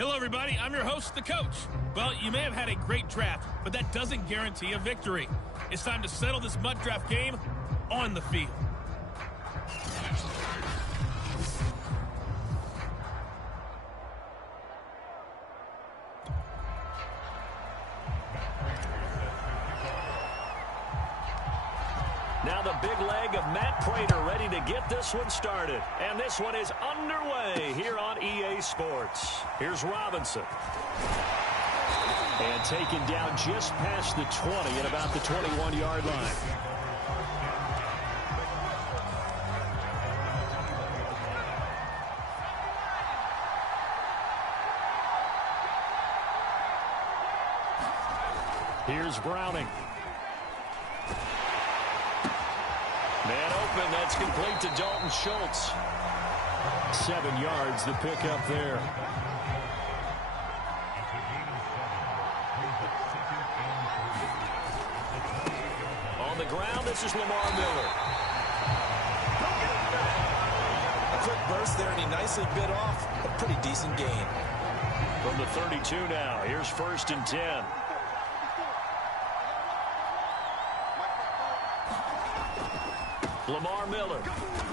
Hello, everybody. I'm your host, the coach. Well, you may have had a great draft, but that doesn't guarantee a victory. It's time to settle this mud draft game on the field. Now the big leg of Matt Prater ready to get this one started. And this one is underway here on EA Sports. Here's Robinson. And taken down just past the 20 at about the 21-yard line. Here's Browning. Man open, that's complete to Dalton Schultz. 7 yards, the pickup there. On the ground, this is Lamar Miller. A quick burst there, and he nicely bit off a pretty decent gain. From the 32 now, here's 1st and 10. Lamar Miller,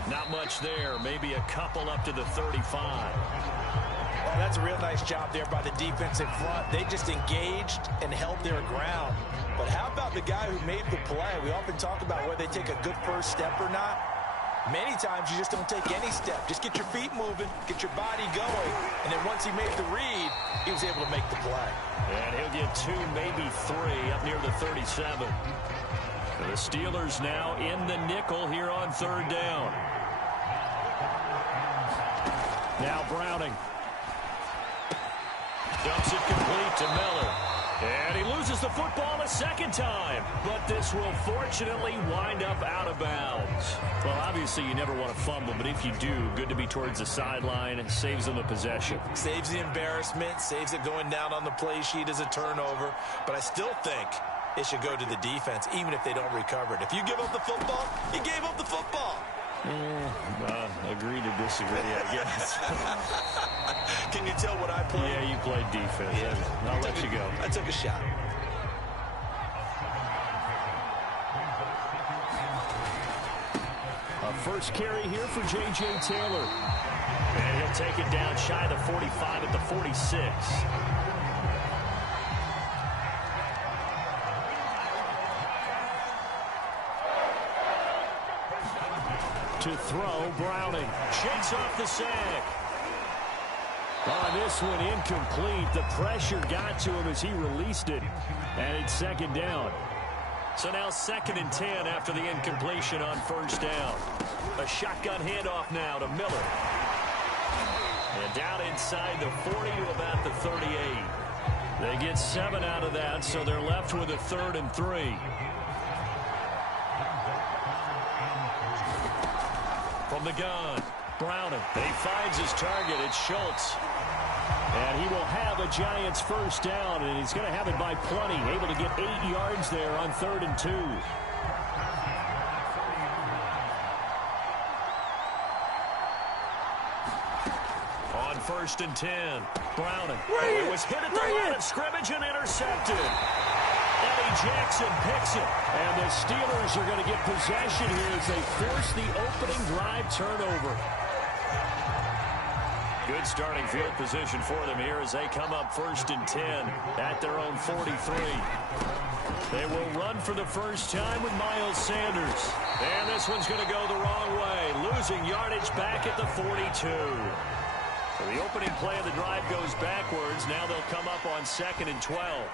not much there, maybe a couple up to the 35. Well, that's a real nice job there by the defense in front. They just engaged and held their ground. But how about the guy who made the play? We often talk about whether they take a good first step or not. Many times you just don't take any step. Just get your feet moving, get your body going, and then once he made the read, he was able to make the play. And he'll get 2, maybe 3 up near the 37. The Steelers now in the nickel here on 3rd down. Now Browning. Dumps it complete to Miller. And he loses the football a second time. But this will fortunately wind up out of bounds. Well, obviously you never want to fumble, but if you do, good to be towards the sideline. It saves them a possession. Saves the embarrassment, saves it going down on the play sheet as a turnover. But I still think it should go to the defense, even if they don't recover it. If you give up the football, you gave up the football. Agree to disagree, I guess. Can you tell what I played? Yeah, you played defense. Yeah. I'll let you go. I took a shot. A first carry here for J.J. Taylor. And he'll take it down shy of the 45 at the 46. To throw, Browning shakes off the sack. On this one, incomplete. The pressure got to him as he released it. And it's 2nd down. So now 2nd and 10 after the incompletion on 1st down. A shotgun handoff now to Miller. And down inside the 40 to about the 38. They get 7 out of that, so they're left with a 3rd and 3. From the gun, Browning. He finds his target. It's Schultz. And he will have a Giants 1st down, and he's going to have it by plenty. Able to get 8 yards there on 3rd and 2. On 1st and 10, Browning. It was hit at the line of scrimmage and intercepted. Eddie Jackson picks it. And the Steelers are going to get possession here as they force the opening drive turnover. Good starting field position for them here as they come up 1st and 10 at their own 43. They will run for the first time with Miles Sanders. And this one's going to go the wrong way, losing yardage back at the 42. So the opening play of the drive goes backwards. Now they'll come up on 2nd and 12.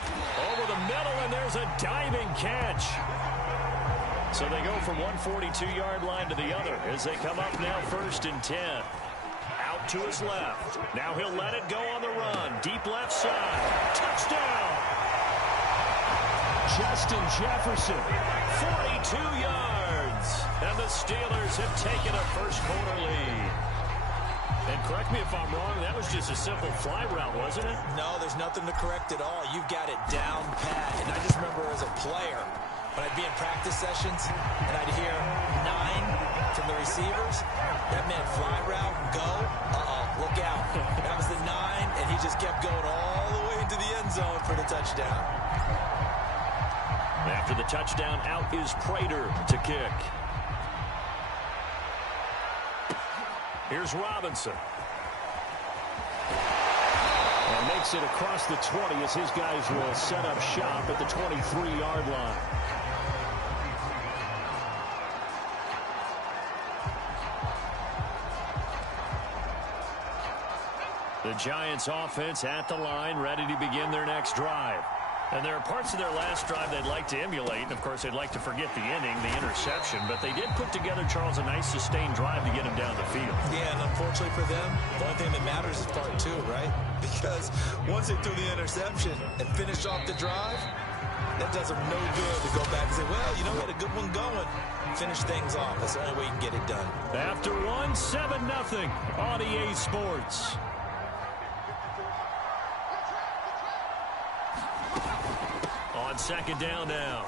Over the middle, and there's a diving catch. So they go from one 42-yard line to the other as they come up now 1st and 10. Out to his left. Now he'll let it go on the run. Deep left side. Touchdown! Justin Jefferson, 42 yards. And the Steelers have taken a first-quarter lead. And correct me if I'm wrong, that was just a simple fly route, wasn't it? No, there's nothing to correct at all. You've got it down pat. And I just remember as a player, when I'd be in practice sessions and I'd hear 9 from the receivers, that meant fly route, go, look out. That was the 9 line, and he just kept going all the way into the end zone for the touchdown. After the touchdown, out is Prater to kick. Here's Robinson. And makes it across the 20 as his guys will set up shop at the 23-yard line. The Giants offense at the line, ready to begin their next drive. And there are parts of their last drive they'd like to emulate. And, of course, they'd like to forget the inning, the interception. But they did put together, Charles, a nice sustained drive to get him down the field. Yeah, and unfortunately for them, the only thing that matters is part two, right? Because once they threw the interception and finished off the drive, that does them no good to go back and say, well, you know, we had a good one going. Finish things off. That's the only way you can get it done. After one, 7-0 on EA Sports. On second down now,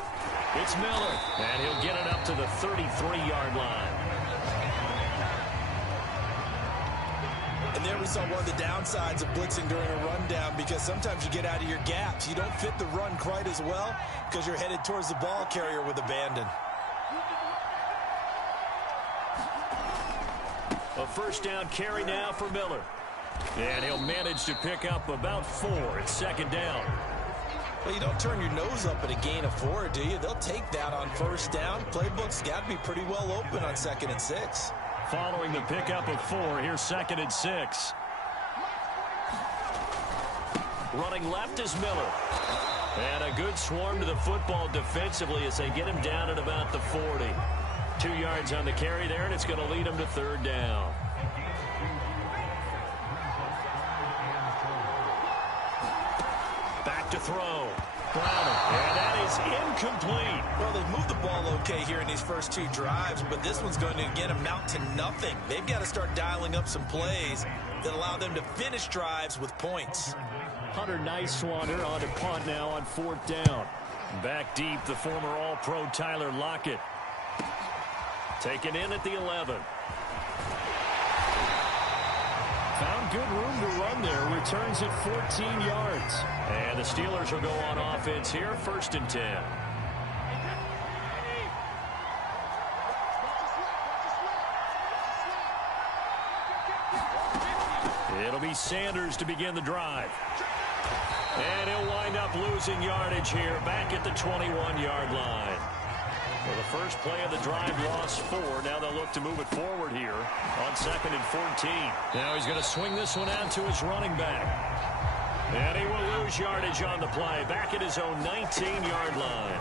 it's Miller, and he'll get it up to the 33-yard line. And there we saw one of the downsides of blitzing during a rundown, because sometimes you get out of your gaps. You don't fit the run quite as well because you're headed towards the ball carrier with abandon. A first down carry now for Miller. And he'll manage to pick up about 4 at second down. Well, you don't turn your nose up at a gain of 4, do you? They'll take that on first down. Playbook's got to be pretty well open on 2nd and 6. Following the pickup of 4, here's 2nd and 6. Running left is Miller. And a good swarm to the football defensively as they get him down at about the 40. 2 yards on the carry there, and it's going to lead him to 3rd down. Back to throw. Browning. And that is incomplete. Well, they've moved the ball okay here in these first 2 drives, but this one's going to, again, amount to nothing. They've got to start dialing up some plays that allow them to finish drives with points. Hunter Nice-Swander on to punt now on 4th down. Back deep, the former All-Pro Tyler Lockett. Taken in at the 11. Found good room to run there. Returns at 14 yards. And the Steelers will go on offense here. 1st and 10. It'll be Sanders to begin the drive. And he'll wind up losing yardage here back at the 21-yard line. Well, the first play of the drive lost 4. Now they'll look to move it forward here on 2nd and 14. Now he's going to swing this one out to his running back. And he will lose yardage on the play back at his own 19-yard line.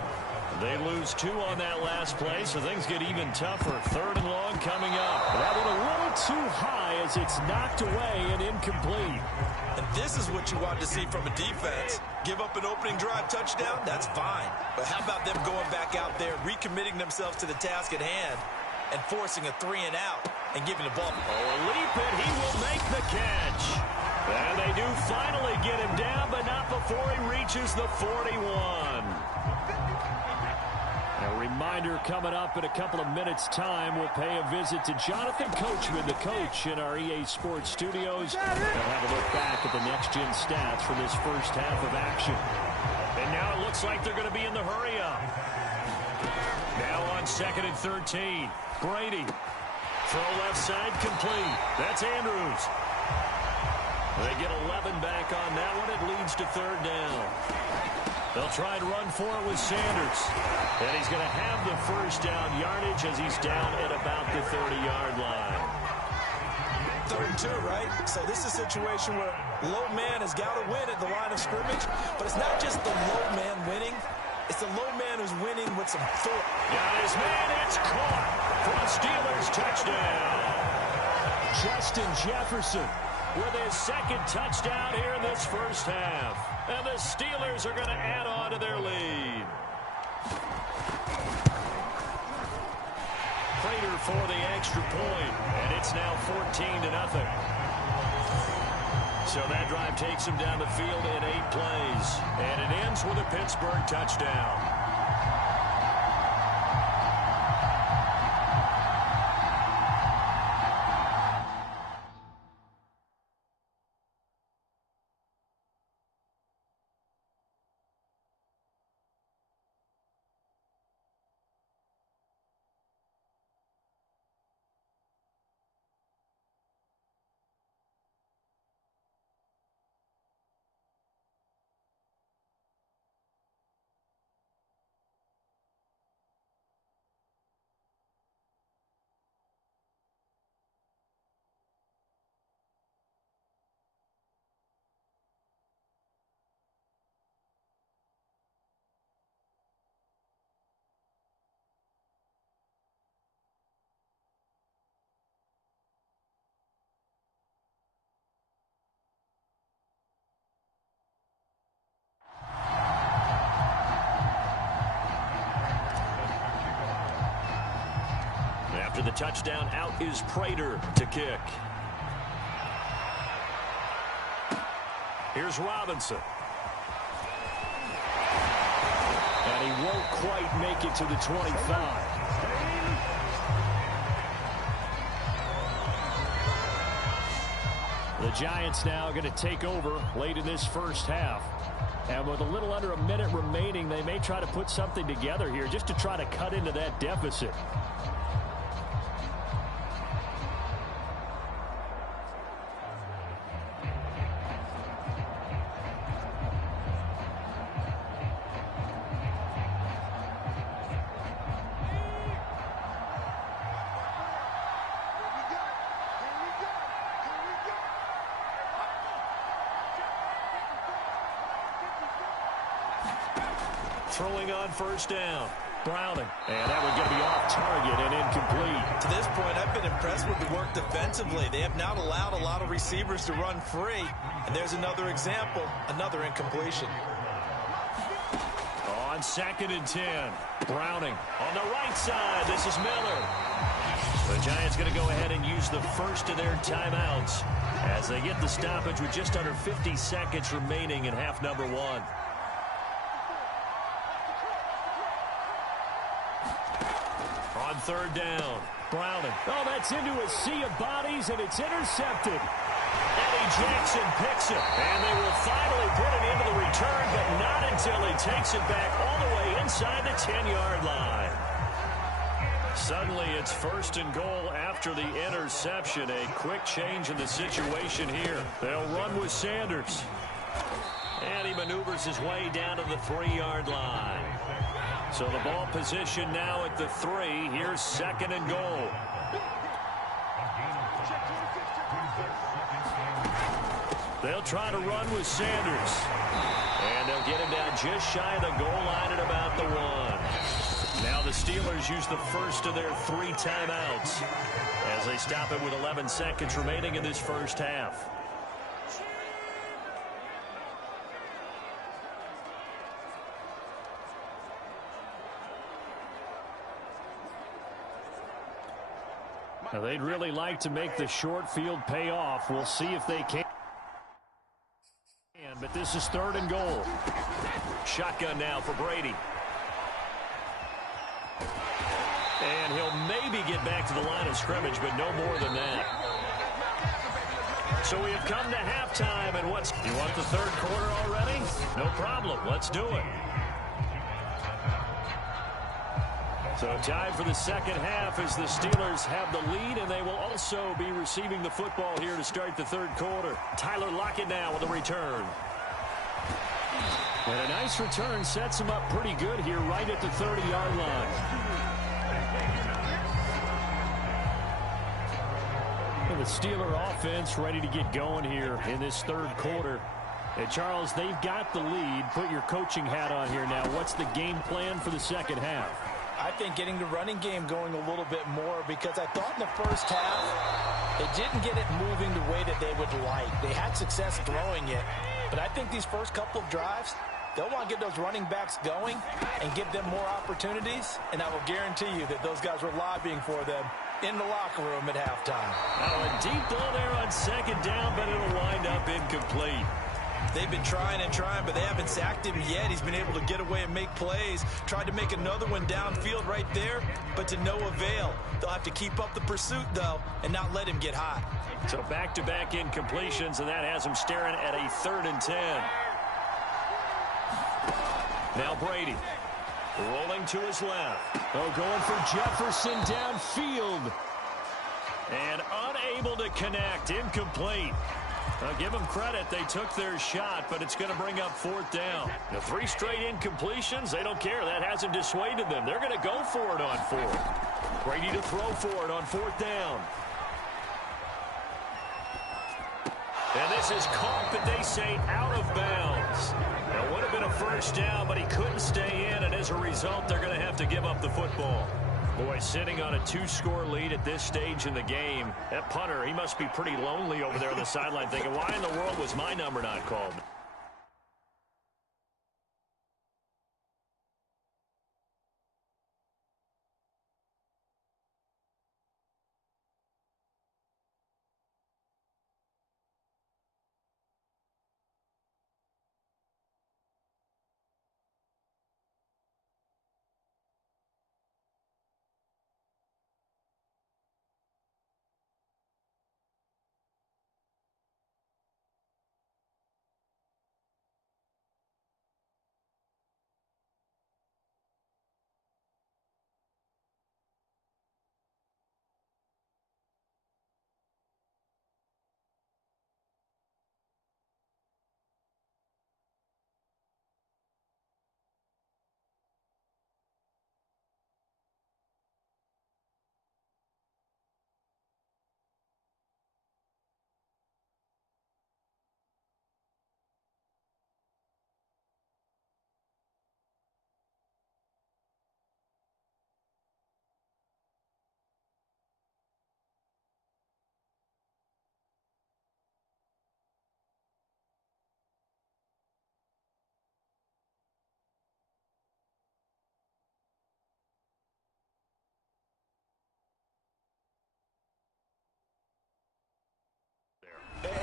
They lose 2 on that last play, so things get even tougher. 3rd and long coming up. That one a little too high as it's knocked away and incomplete. And this is what you want to see from a defense. Give up an opening drive touchdown, that's fine. But how about them going back out there, recommitting themselves to the task at hand, and forcing a 3 and out and giving the ball. Oh, a leap, and he will make the catch. And they do finally get him down, but not before he reaches the 41. A reminder coming up in a couple of minutes' time. We'll pay a visit to Jonathan Coachman, the coach in our EA Sports studios. We'll have a look back at the next-gen stats from this first half of action. And now it looks like they're going to be in the hurry-up. Now on 2nd and 13. Brady. Throw left side complete. That's Andrews. They get 11 back on that one. It leads to 3rd down. They'll try and run for it with Sanders. And he's going to have the first down yardage as he's down at about the 30-yard line. 3rd and 2, right? So this is a situation where low man has got to win at the line of scrimmage. But it's not just the low man winning. It's the low man who's winning with some thought. Got his man. It's caught for a Steelers touchdown. Justin Jefferson with his 2nd touchdown here in this first half. And the Steelers are going to add on to their lead. Prater for the extra point, and it's now 14-0. So that drive takes him down the field in 8 plays, and it ends with a Pittsburgh touchdown. After the touchdown, out is Prater to kick. Here's Robinson. And he won't quite make it to the 25. The Giants now going to take over late in this first half. And with a little under a minute remaining, they may try to put something together here just to try to cut into that deficit. Throwing on first down. Browning. And that one going to be off target and incomplete. To this point, I've been impressed with the work defensively. They have not allowed a lot of receivers to run free. And there's another example, another incompletion. On 2nd and 10. Browning on the right side. This is Miller. The Giants going to go ahead and use the first of their timeouts as they get the stoppage with just under 50 seconds remaining in half number 1. On 3rd down, Browning. Oh, that's into a sea of bodies, and it's intercepted. Eddie Jackson picks it, and they will finally put it into the return, but not until he takes it back all the way inside the 10-yard line. Suddenly, it's 1st and goal after the interception. A quick change in the situation here. They'll run with Sanders. And he maneuvers his way down to the 3-yard line. So the ball position now at the 3. Here's 2nd and goal. They'll try to run with Sanders. And they'll get him down just shy of the goal line at about the 1. Now the Steelers use the first of their 3 timeouts as they stop it with 11 seconds remaining in this first half. Now they'd really like to make the short field pay off. We'll see if they can. But this is 3rd and goal. Shotgun now for Brady. And he'll maybe get back to the line of scrimmage, but no more than that. So we have come to halftime, and you want the 3rd quarter already? No problem. Let's do it. So time for the 2nd half as the Steelers have the lead, and they will also be receiving the football here to start the 3rd quarter. Tyler Lockett now with a return. And a nice return sets him up pretty good here right at the 30-yard line. And the Steeler offense ready to get going here in this 3rd quarter. And Charles, they've got the lead. Put your coaching hat on here now. What's the game plan for the 2nd half? I think getting the running game going a little bit more, because I thought in the first half they didn't get it moving the way that they would like. They had success throwing it, but I think these first couple of drives, they'll want to get those running backs going and give them more opportunities, and I will guarantee you that those guys were lobbying for them in the locker room at halftime. Oh, a deep ball there on 2nd down, but it'll wind up incomplete. They've been trying and trying, but they haven't sacked him yet. He's been able to get away and make plays. Tried to make another one downfield right there, but to no avail. They'll have to keep up the pursuit, though, and not let him get hot. So back-to-back incompletions, and that has him staring at a 3rd and 10. Now Brady rolling to his left. Oh, going for Jefferson downfield. And unable to connect. Incomplete. Give them credit. They took their shot, but it's going to bring up 4th down. The 3 straight incompletions, they don't care. That hasn't dissuaded them. They're going to go for it on 4th. Brady to throw for it on 4th down. And this is caught, but they say out of bounds. It would have been a 1st down, but he couldn't stay in, and as a result, they're going to have to give up the football. Boy, sitting on a 2-score lead at this stage in the game, that punter, he must be pretty lonely over there on the sideline thinking, why in the world was my number not called?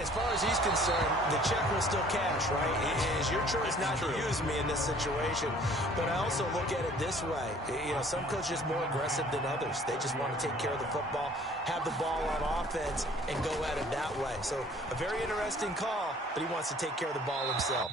as far as he's concerned, the check will still cash, right? It is your choice not to use me in this situation. But I also look at it this way. You know, some coaches are more aggressive than others. They just want to take care of the football, have the ball on offense, and go at it that way. So a very interesting call, but he wants to take care of the ball himself.